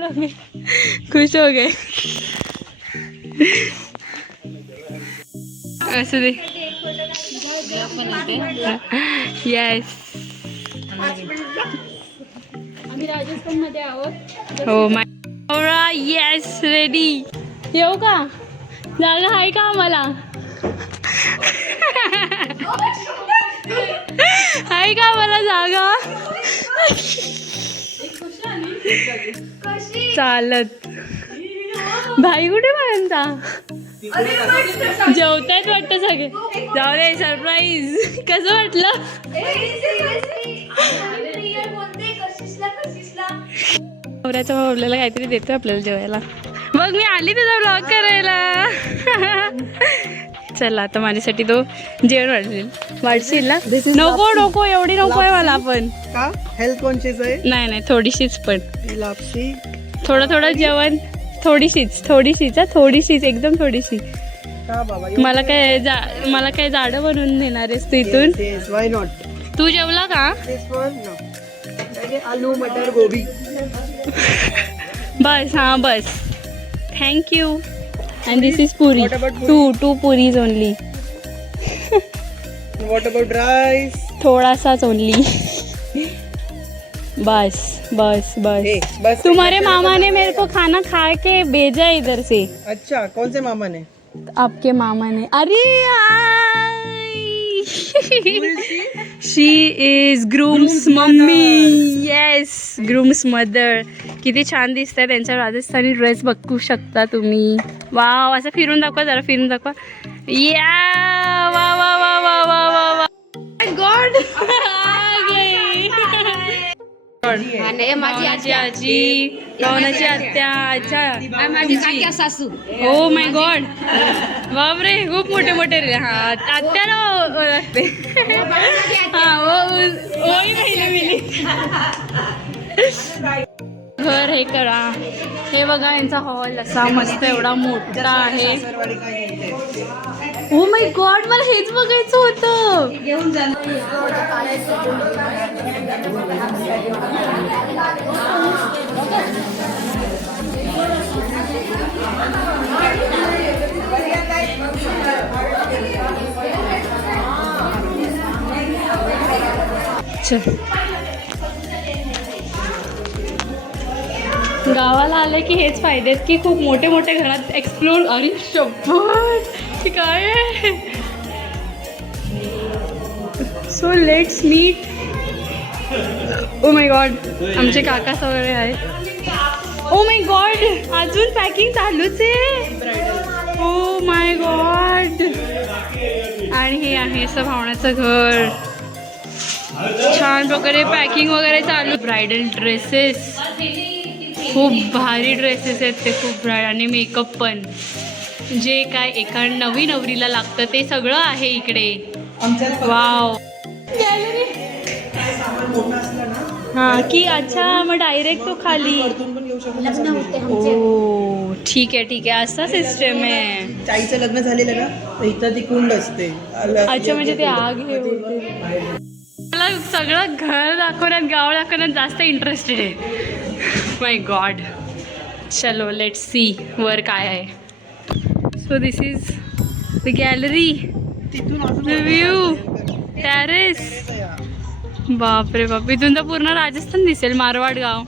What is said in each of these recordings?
लोग खुश हो गए। असं दे। येस आम्ही राजस्थान मध्ये आहोत। हो माय येस रेडी। येऊ का? जागा आहे का आम्हाला? आहे का आम्हाला जागा? चालत भाई कुठे पर्यंत जेवतायत वाटतं सगळे। जाऊ दे सरप्राईज। कसं वाटलं? नवऱ्याच्या भावल्याला काहीतरी देतोय आपल्याला जेवायला। मग मी आली त्याचा ब्लॉग करायला। चला आता माझ्यासाठी तो जेवण वाढशील ना? नको नको एवढी नको आहे मला पण। का हेल्थ कॉन्शियस आहे? नाही नाही थोडीशीच पण। लापसी थोडं थोडं जेवण थोडीशीच एकदम थोडीशी। का बाबा? मला काय जाडं बनवून देणार आहेस तू इथून? व्हाय नॉट? तू जेवला का? दिस वन नो. आलू मटर गोभी. बस हाँ बस thank you and this is puri What about puri? Two puris only what about rice? थोड़ा सा ओनली बस बस बस बस तुम्हारे मामा ने मेरे को खाना खा के भेजा है इधर से। अच्छा कौन से मामा ने? आपके मामा ने। अरे she is groom's mummy. Yes groom's mother. किती छान दिसत आहे त्यांचा राजस्थानी ड्रेस बघू शकता तुम्ही। वाव असं फिरून दाखवा जरा फिरून दाखवा। या वा वा वा वा वा वा वा गॉड माझी आजी पवनाची आत्या। अच्छा माझी सासू। ओ माय गॉड बापरे खूप मोठे मोठे रे। हा आत्याला ओळखते। हा ओही महिने मिली। घर हे करा हे बघा यांचा हॉल असा मस्त एवढा मोठा आहे। ओ माय गॉड मला हेच बघायचं होतं। गावाला आलं की हेच फायदे आहेत की खूप मोठे मोठे घरात एक्सप्लोर। अरे शपथ काय आहे? So let's meet. Oh my God आमचे काका सगळे आहेत। ओ माय गॉड अजून पॅकिंग चालूच आहे। ओ माय गॉड आणि हे आहे असं भावनाचं घर। छान प्रकारे पॅकिंग वगैरे चालू। ब्रायडल ड्रेसेस खूप भारी ड्रेसेस आहेत ते खूप ब्राईड आणि मेकअप पण जे काय एका नवी नवरीला लागतं ते सगळं आहे इकडे। वाव गॅलरी हां की अच्छा मग डायरेक्ट तो खाली। ओ ठीक आहे असा सिस्टम आहे। ताईचं लग्न झालेलं ना तर इथं ती कुंड असते। अच्छा म्हणजे ते आग हे होते। मला सगळं घर दाखवण्यात गाव दाखवण्यात जास्त इंटरेस्टेड आहे। माय गॉड चलो लेट्स सी वर काय आहे। So this is the gallery the view terrace. बापरे बाप इथून तर पूर्ण राजस्थान दिसेल मारवाड गाव।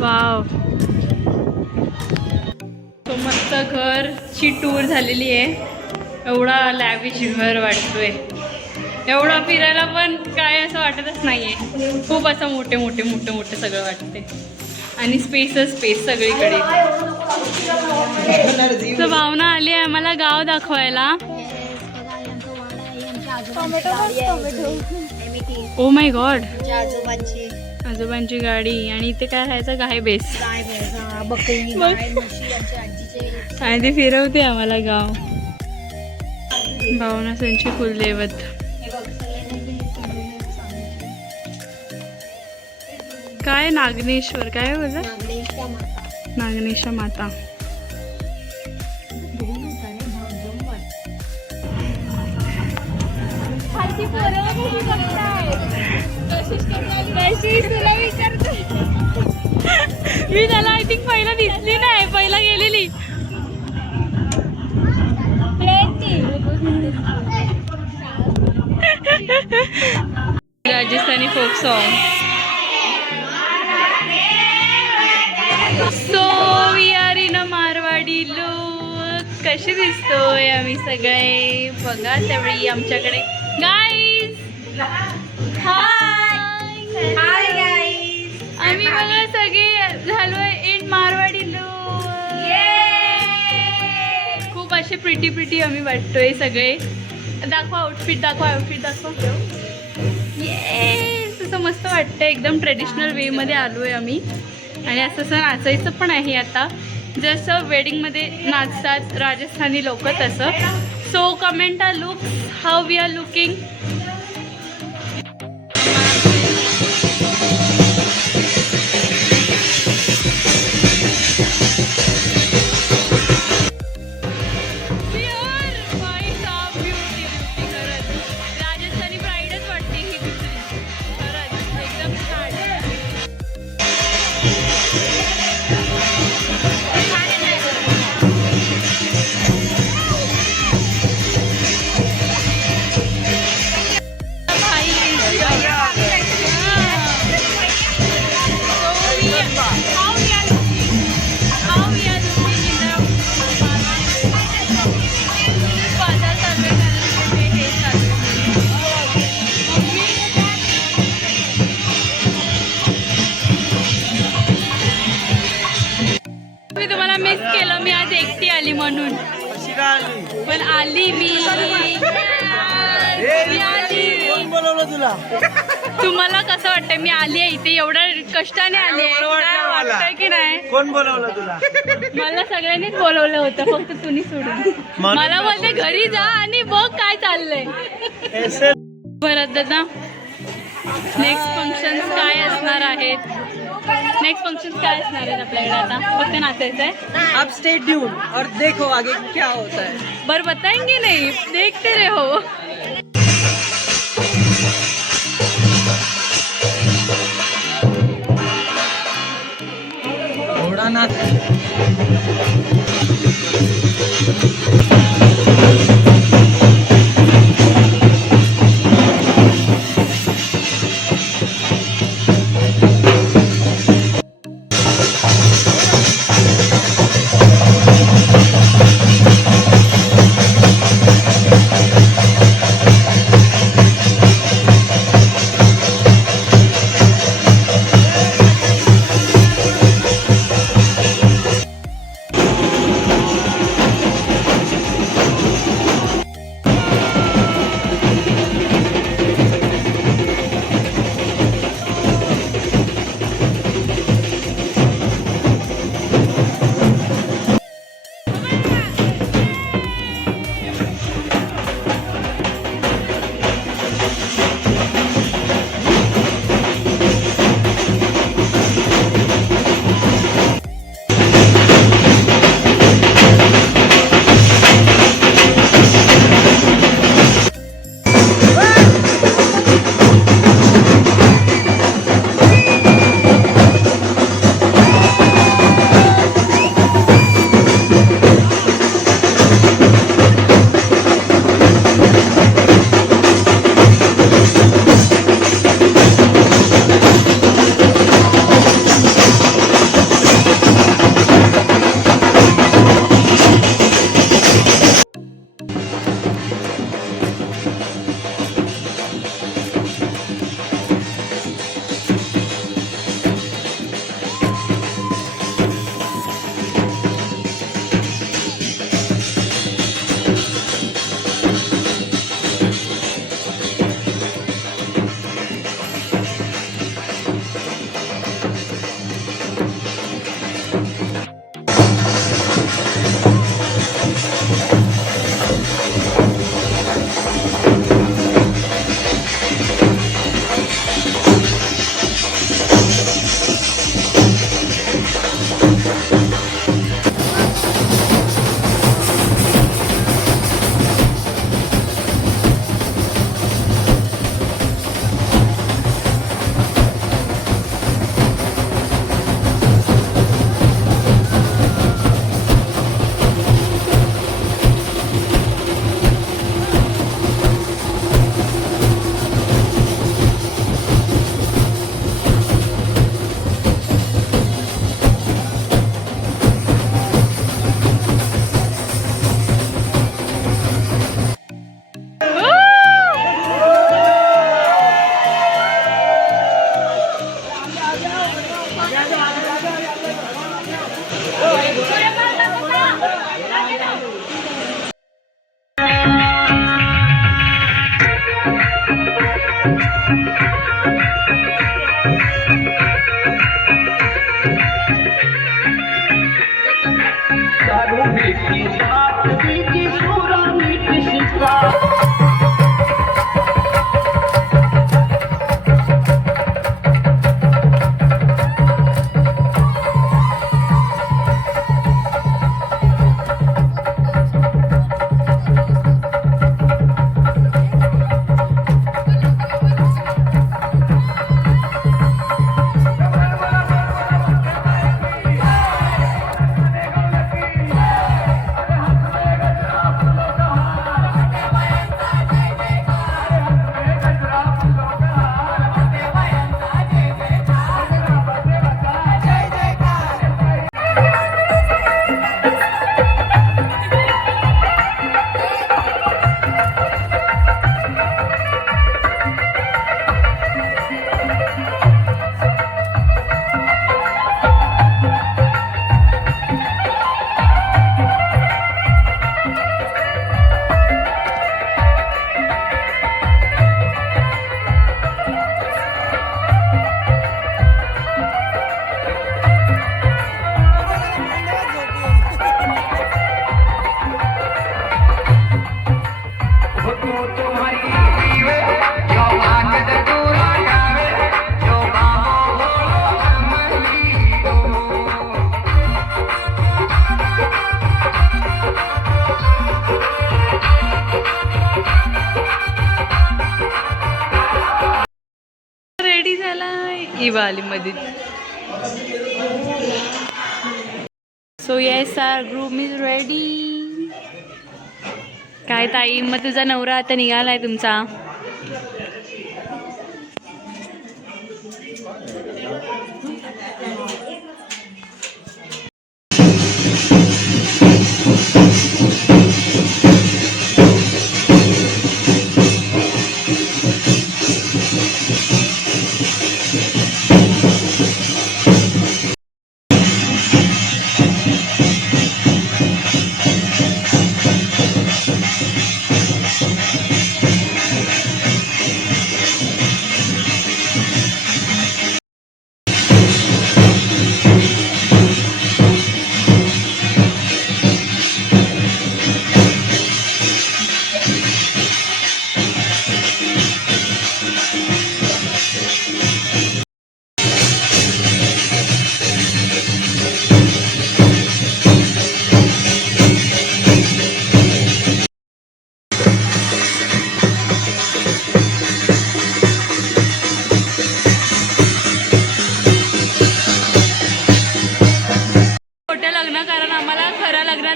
वाव तो मस्त घरची टूर झालेली आहे। एवढा लॅविश घर वाटतोय। एवढा फिरायला पण काय असं वाटतच नाहीये। खूप असं मोठे मोठे मोठे मोठे सगळं वाटते आणि स्पेस सगळीकडे। तर भावना आली आहे आम्हाला गाव दाखवायला। ओ माय गॉड आजोबांची गाडी आणि इथे काय राहायचं गाय बेस आणि ते फिरवते आम्हाला गाव। भावना त्यांची कुलदैवत काय नागनेश्वर काय बोला नागनेशा माता। खालती तुला विचारतो. मी त्याला आय थिंक पहिला दिसली नाही, पहिला गेलेली. Rajasthani folk song. So we are in a Marwari look. कशी दिसतोय आम्ही सगळे बघा तेवढी आमच्याकडे. गाईज हाय गाईज, आम्ही बघा सगळे झालोय इन मारवाडी लुक. खूप असे प्रिटी आम्ही वाटतोय सगळे. दाखवा आउटफिट, दाखवा. येस, असं मस्त वाटतं, एकदम ट्रेडिशनल वेमध्ये आलो आहे आम्ही. आणि असं नाचायचं पण आहे आता, जसं वेडिंगमध्ये नाचतात राजस्थानी लोक तसं. So comment a look how we are looking. Rajasthani ब्राईडच वाटते ही दुसरी. खरंच एकदम छान. मी तुम्हाला मिस केलं, मी आज एकटी आली म्हणून. पण आली मी आली. तुला तुम्हाला कसं वाटतंय मी आली आहे इथे, एवढं कष्टाने आली आहे, वाटतंय की नाही? कोण बोलवलं तुला? मला सगळ्यांनीच बोलवलं होतं, फक्त तुम्ही सोडून. मला बोलते घरी जा आणि बघ काय चाललंय. भरत दादा, नेक्स्ट फंक्शन्स काय असणार आहेत? आपल्याकडे आता फक्त नाचायचं आहे. आप स्टे ट्यून और देखो आगे क्या होता है. बर बताएंगे नहीं, देखते रहो. घोड़ा नाच. रेडी झाला इवाली मध्ये. So yes our groom is ready. काय ताई, मग तुझा नवरा आता निघालाय तुमचा?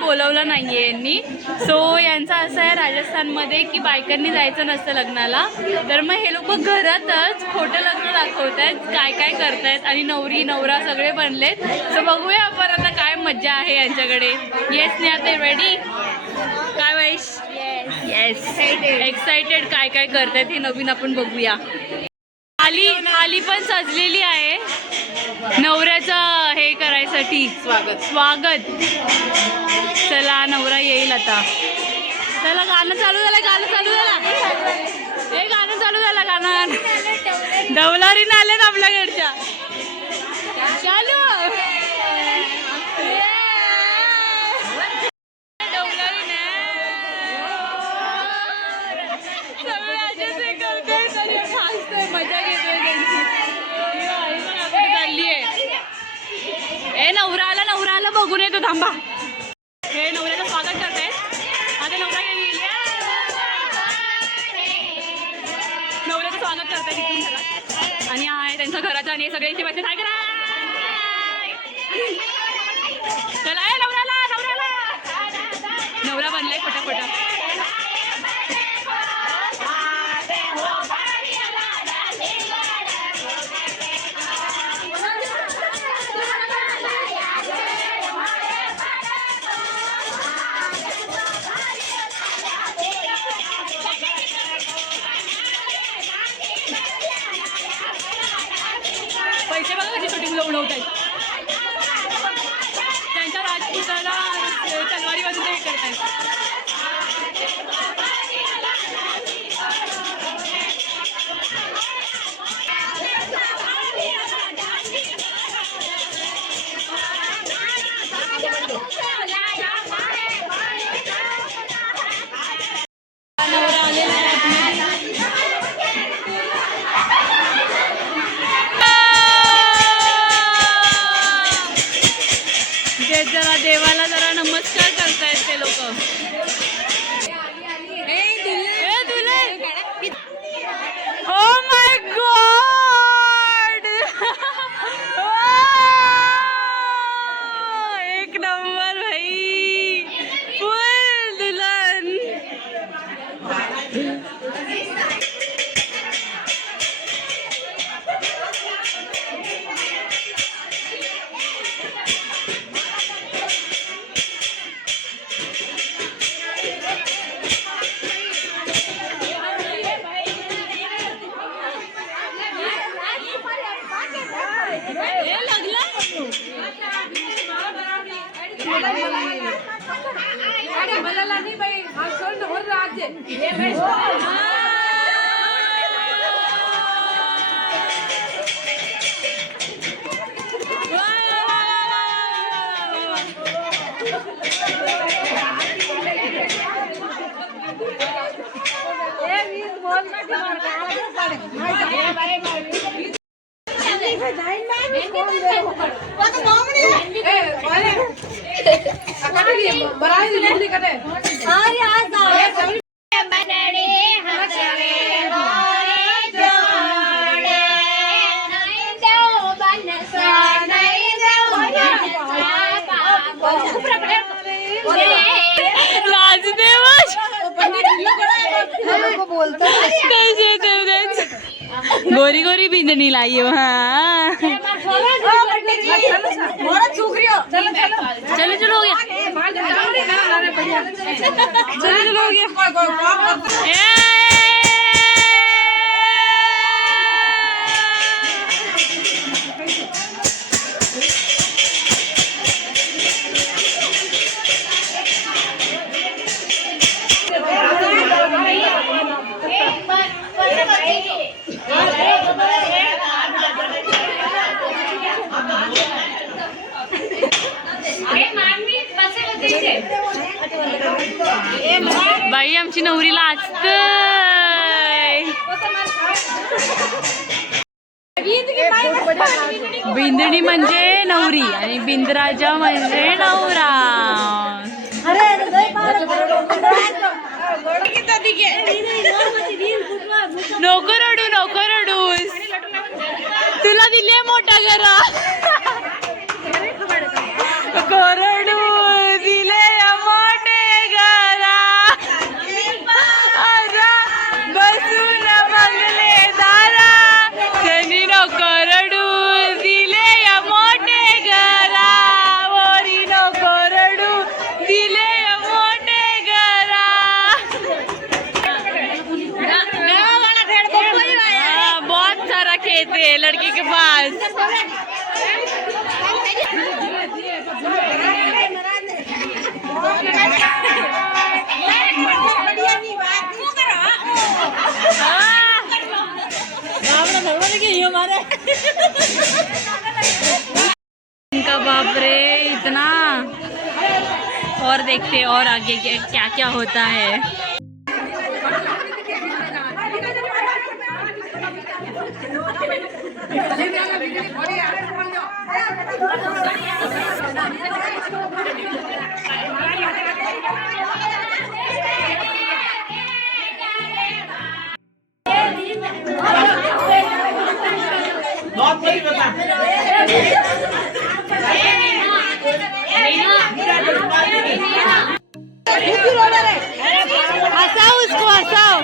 बोलवलं नाहीये यांनी. सो यांचं असं आहे राजस्थानमध्ये की बायकांनी जायचं नसतं लग्नाला. तर मग हे लोक घरातच खोटं लग्न दाखवत आहेत, काय काय करतायत आणि नवरी नवरा सगळे बनलेत. सो बघूया आपण आता काय मज्जा आहे यांच्याकडे. येस नाही आता रेडी काय वैश? येस एक्साइटेड काय काय करतायत हे नवीन आपण बघूया. थाली पण सजलेली आहे नवऱ्याचं हे करायसाठी. स्वागत. चला नवरा येईल आता. चला गाणं चालू झालं, गाणं चालू झालं, हे गाणं चालू झालं. गाणं डवलारीने आले ना आपल्या घरच्या. चालू डवलारीने मजा घेतोय त्यांची. चालली आहे. ए नवरा आला बघून येतो थांबा. हे नवऱ्याचं स्वागत करते. आता नवरा येईल. नवऱ्याचं स्वागत करते तिथून आणि आहे त्यांच्या घराचं आणि सगळ्यांचे पैसे काय करा. चला ए नवरा बनलाय खोटा खोटा. पैसे बघा कशी छोटी मुलं उडवत आहेत. त्यांच्या राजपुताला तलवारीवरून ते करतायत. जरा देवाला जरा नमस्कार करतायत ते लोक. ओ माय गॉड एक नंबर भाई. फुल दुल्हन. गोरी गोरी बिंदनी लाई हो हाँ चलो चलो हो गया चलो चलो हो गया बाई आमची नवरी लाजतय बिंदणी म्हणजे नवरी आणि बिंदराजा म्हणजे नवरा नको रडू नको रडूस तुला दिले मोठा घरा कोरडू दिले मोठे घरा आजा बसून बंगले दारा त्यांनी नको रडू दिले मोठे घरा वरी नको रडू दिले मोठे घरा बहुत सारा खेत है लड़की के पास इनका बाप रे इतना और देखते और आगे क्या क्या होता है हंसाओ उसको हंसाओ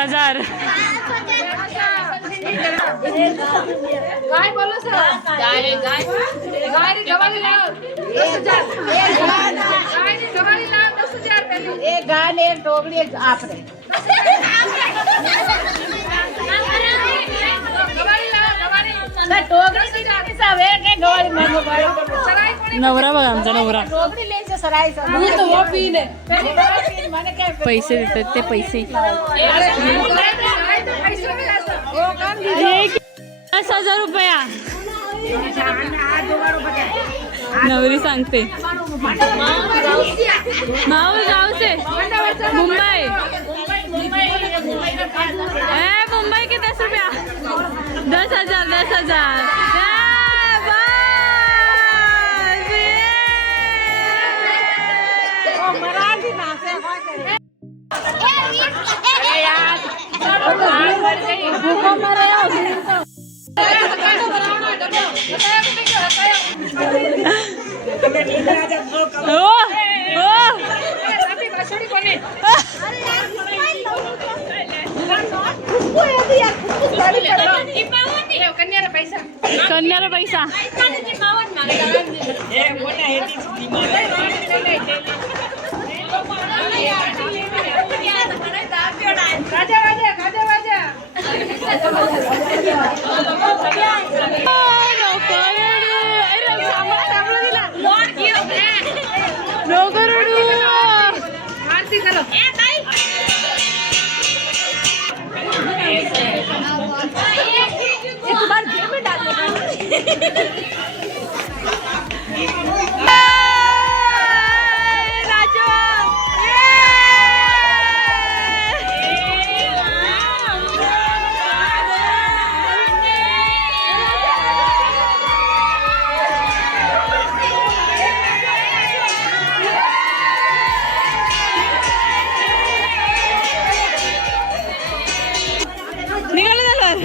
हजार गाय बोलो सर गाय गाय गाय जवानी लाओ 10,000 गाय जवानी लाओ 10,000 पहले एक गाय ने एक डोगरी एक आपने जवानी लाओ जवानी सर डोगरी से सब एक एक डोगरी में नवरा बघा आमचा नवरा डोगरी ले से सराय सब वो तो वो पी ले माने क्या पैसे देतात ते पैसे 10,000 रुपया नवरी सांगते माऊ गावचे मुंबई मुंबई के 10 रुपया 10,000 10,000 कन्याला पैसा राजू निघालं झालं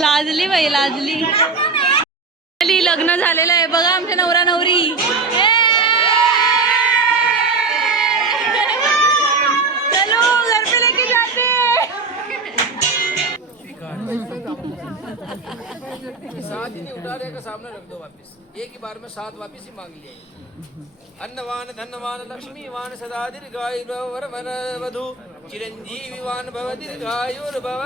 लाजली बाई लाजली. लग्न झालेलं आहे बघा आमच्या नवरा नवरी. चलो घर पे लेके जाते. साथ ही नहीं उठाने का सामने रख दो वापस. एक ही बार में 7 वापस ही मांग लिया. अन्नवान धनवान लक्ष्मीवान सदा दीर्घायुर्भव वरवन वधु चिरंजीविवान भव दीर्घायुर्भव.